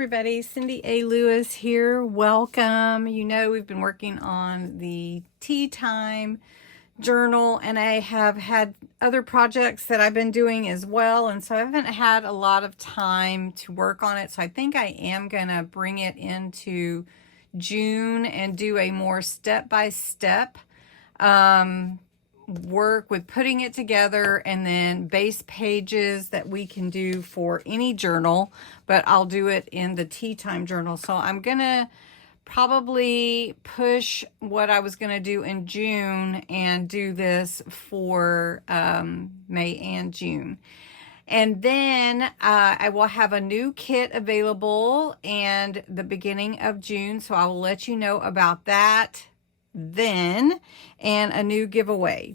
everybody, Cindy A. Lewis here. Welcome. You know, we've been working on the tea time journal, and I have had other projects that I've been doing as well, and so I haven't had a lot of time to work on it. So I think I am gonna bring it into June and do a more step-by-step work with putting it together, and then base pages that we can do for any journal, but I'll do it in the tea time journal. So I'm gonna probably push what I was gonna do in June and do this for May and June. And then I will have a new kit available and the beginning of June, so I will let you know about that then, and a new giveaway.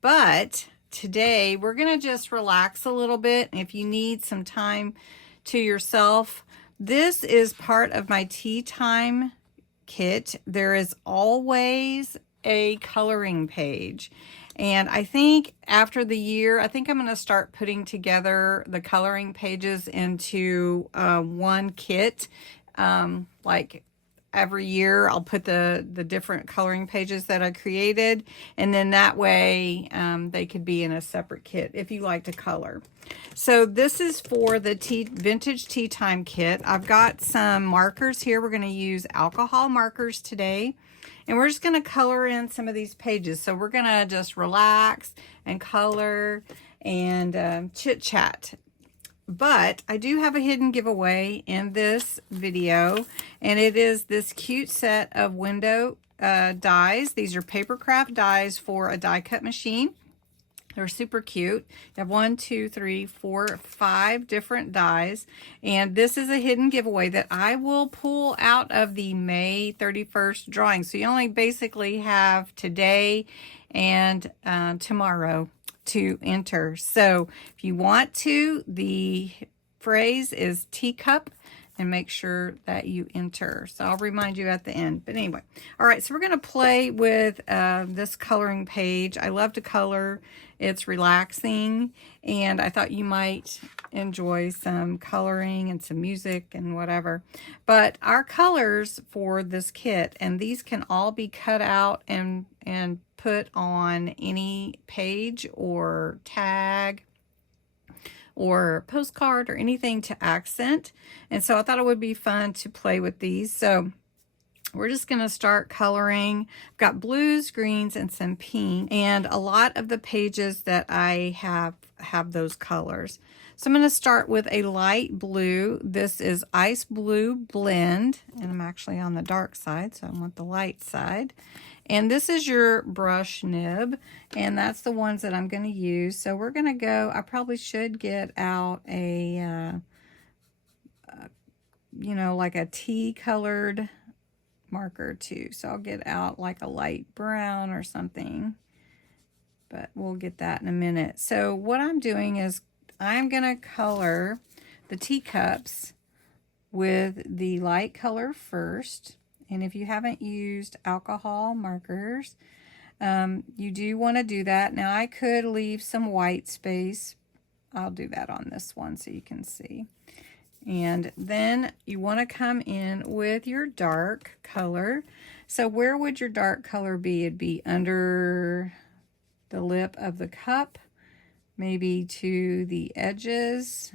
But today we're going to just relax a little bit. If you need some time to yourself, this is part of my tea time kit. There is always a coloring page. And I think after the year, I think I'm going to start putting together the coloring pages into one kit. Like every year I'll put the different coloring pages that I created, and then that way they could be in a separate kit if you like to color. So this is for the vintage tea time kit. I've got some markers here. We're going to use alcohol markers today, and we're just going to color in some of these pages. So we're going to just relax and color and chit chat. But I do have a hidden giveaway in this video, and it is this cute set of window dies. These are paper craft dies for a die cut machine. They're super cute. You have 1, 2, 3, 4, 5 different dies, and this is a hidden giveaway that I will pull out of the May 31st drawing. So you only basically have today and tomorrow to enter. So if you want to, the phrase is teacup, and make sure that you enter. So I'll remind you at the end. But anyway, all right, so we're going to play with this coloring page. I love to color. It's relaxing, and I thought you might enjoy some coloring and some music and whatever. But our colors for this kit, and these can all be cut out and put on any page or tag or postcard or anything to accent. And so I thought it would be fun to play with these. So we're just going to start coloring. I've got blues, greens, and some pink, and a lot of the pages that I have those colors. So I'm going to start with a light blue. This is Ice Blue Blend, and I'm actually on the dark side, so I want the light side. And this is your brush nib, and that's the ones that I'm going to use. So we're going to go, I probably should get out a, you know, like a tea colored marker too. So I'll get out like a light brown or something, but we'll get that in a minute. So what I'm doing is I'm going to color the teacups with the light color first. And if you haven't used alcohol markers, you do want to do that. Now I could leave some white space. I'll do that on this one so you can see. And then you want to come in with your dark color. So where would your dark color be? It'd be under the lip of the cup, maybe to the edges.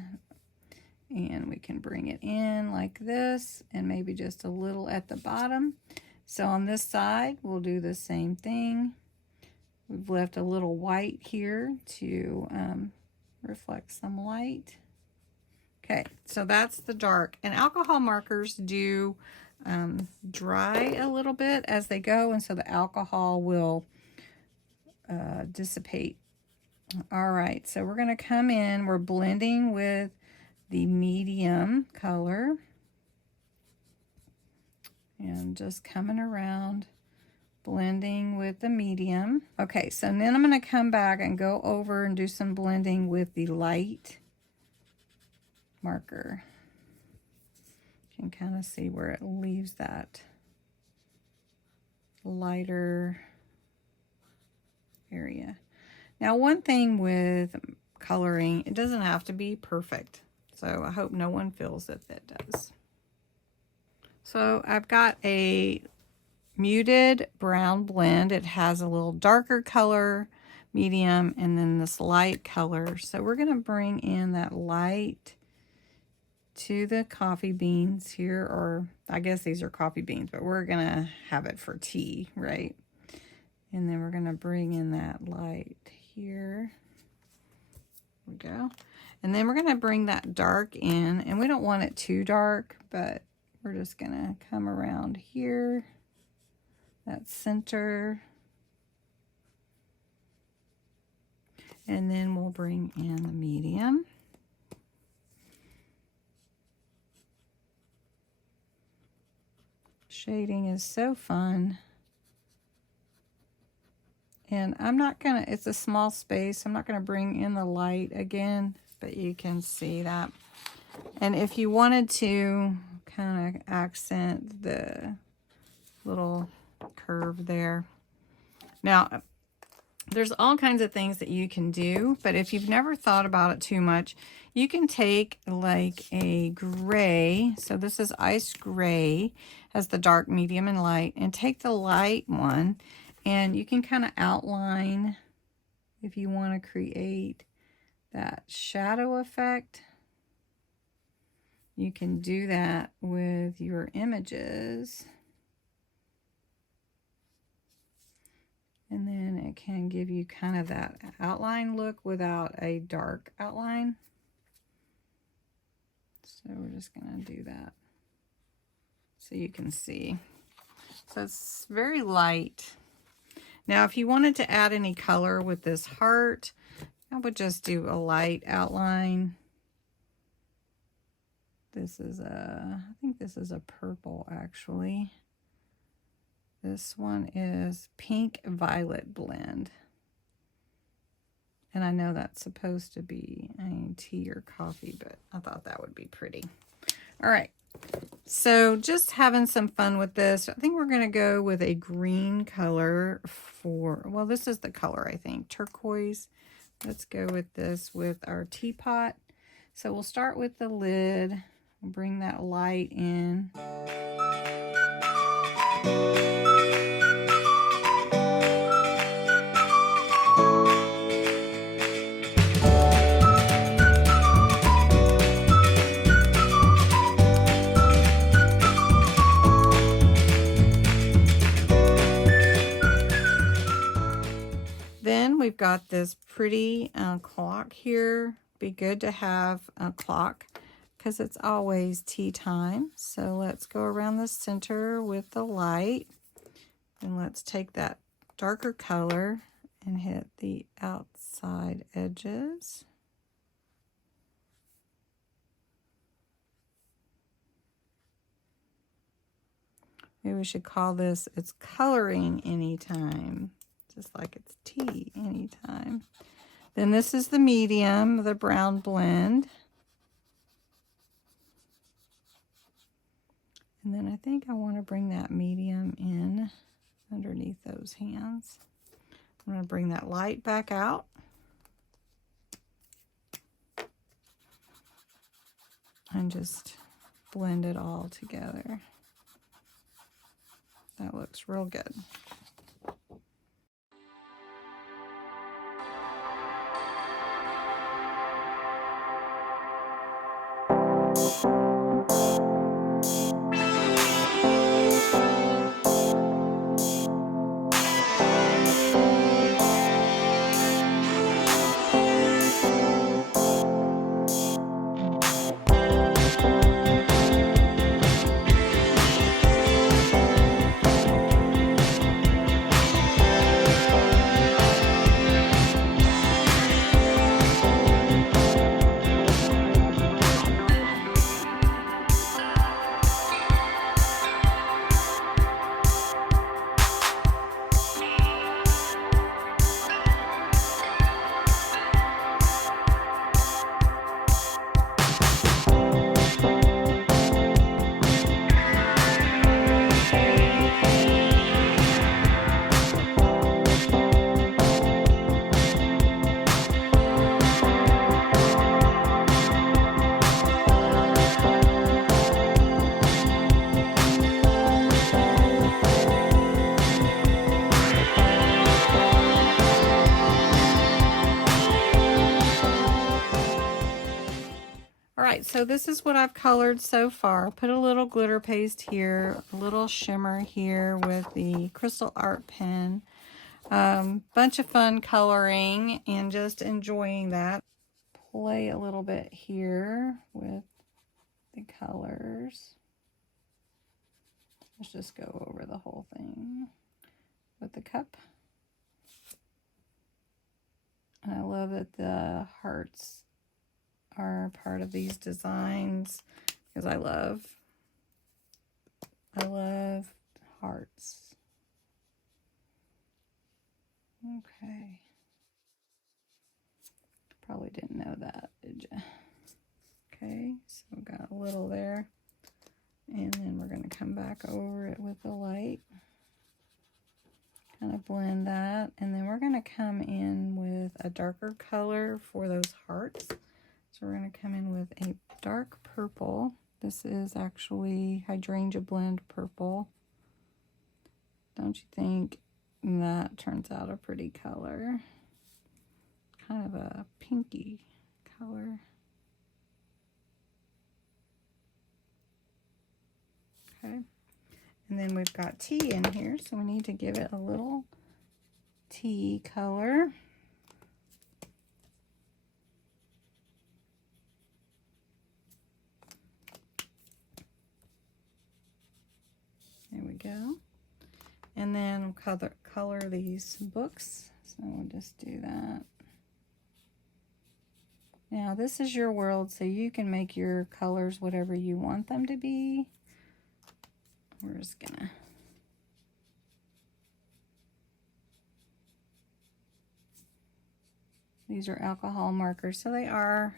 And we can bring it in like this, and maybe just a little at the bottom. So on this side, we'll do the same thing. We've left a little white here to reflect some light. Okay, so that's the dark. And alcohol markers do dry a little bit as they go, and so the alcohol will dissipate. All right, so we're going to come in. We're blending with the medium color, and just coming around, blending with the medium. Okay, so then I'm going to come back and go over and do some blending with the light marker. You can kind of see where it leaves that lighter area. Now, one thing with coloring, it doesn't have to be perfect. So I hope no one feels that it does. So I've got a muted brown blend. It has a little darker color, medium, and then this light color. So we're going to bring in that light to the coffee beans here, or I guess these are coffee beans, but we're going to have it for tea, right? And then we're going to bring in that light here. There we go. And then we're going to bring that dark in, and we don't want it too dark, but we're just going to come around here, that center. And then we'll bring in the medium. Shading is so fun. And I'm not gonna, it's a small space, I'm not gonna bring in the light again, but you can see that. And if you wanted to kind of accent the little curve there. Now, there's all kinds of things that you can do, but if you've never thought about it too much, you can take like a gray, so this is ice gray, has the dark, medium, and light, and take the light one, and you can kind of outline if you want to create that shadow effect. You can do that with your images. And then it can give you kind of that outline look without a dark outline. So we're just going to do that so you can see. So it's very light. Now, if you wanted to add any color with this heart, I would just do a light outline. This is I think this is a purple actually. This one is pink violet blend. And I know that's supposed to be tea or coffee, but I thought that would be pretty. All right. So just having some fun with this. I think we're going to go with a green color for, well, this is the color, I think, turquoise. Let's go with this with our teapot. So we'll start with the lid. We'll bring that light in. Then we've got this pretty clock here. Be good to have a clock because it's always tea time. So let's go around the center with the light. And let's take that darker color and hit the outside edges. Maybe we should call this, it's coloring anytime. Just like it's tea anytime. Then this is the medium, the brown blend. And then I think I want to bring that medium in underneath those hands. I'm going to bring that light back out. And just blend it all together. That looks real good. right, so this is what I've colored so far. Put a little glitter paste here, a little shimmer here with the Crystal Art pen. Bunch of fun coloring and just enjoying that. Play a little bit here with the colors. Let's just go over the whole thing with the cup. And I love that the hearts are part of these designs because I love hearts. Okay. Probably didn't know that, did you? Okay, so we got a little there. And then we're going to come back over it with the light. Kind of blend that. And then we're going to come in with a darker color for those hearts. So we're going to come in with a dark purple. This is actually Hydrangea Blend Purple. Don't you think that turns out a pretty color? Kind of a pinky color. Okay. And then we've got tea in here, so we need to give it a little tea color. There we go. And then we'll color these books. So we'll just do that. Now this is your world, so you can make your colors whatever you want them to be. We're just gonna these are alcohol markers, so they are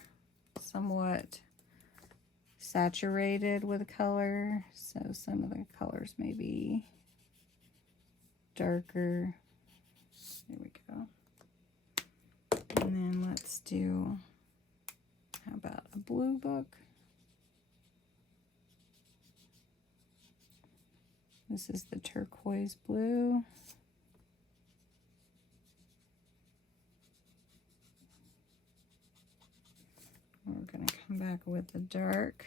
somewhat saturated with color, so some of the colors may be darker. There we go. And then let's do, how about a blue book? This is the turquoise blue. We're going to come back with the dark.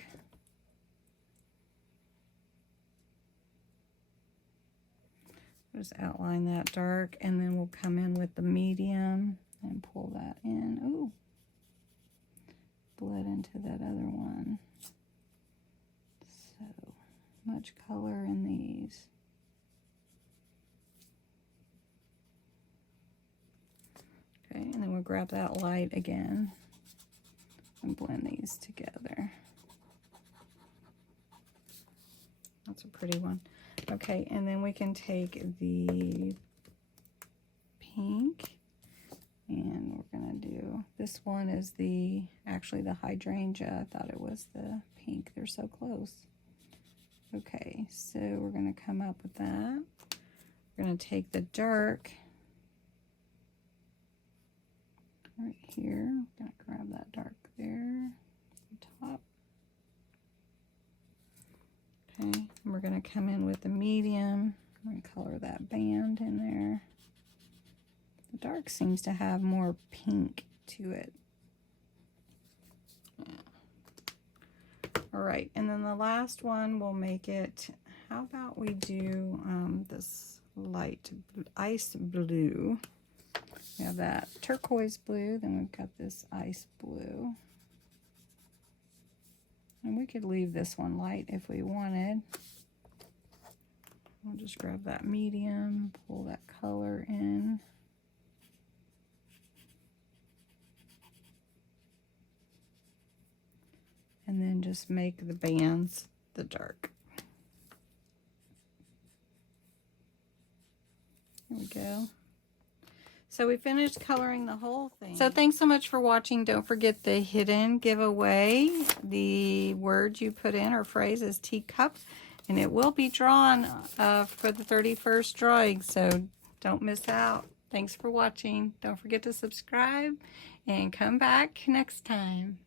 Just outline that dark, and then we'll come in with the medium and pull that in. Ooh, bled into that other one. So much color in these. Okay, and then we'll grab that light again and blend these together. That's a pretty one. Okay, and then we can take the pink, and we're gonna do, this one is actually the hydrangea. I thought it was the pink. They're so close. Okay, so we're gonna come up with that. We're gonna take the dark right here. I'm gonna grab that dark there on top. Okay, and we're going to come in with the medium and color that band in there. The dark seems to have more pink to it. Yeah. All right, and then the last one, we'll make it, how about we do this light ice blue. We have that turquoise blue, then we've got this ice blue. And we could leave this one light if we wanted. We'll just grab that medium, pull that color in. And then just make the bands the dark. There we go. So we finished coloring the whole thing. So thanks so much for watching. Don't forget the hidden giveaway. The word you put in or phrase is teacup, and it will be drawn for the 31st drawing. So don't miss out. Thanks for watching. Don't forget to subscribe and come back next time.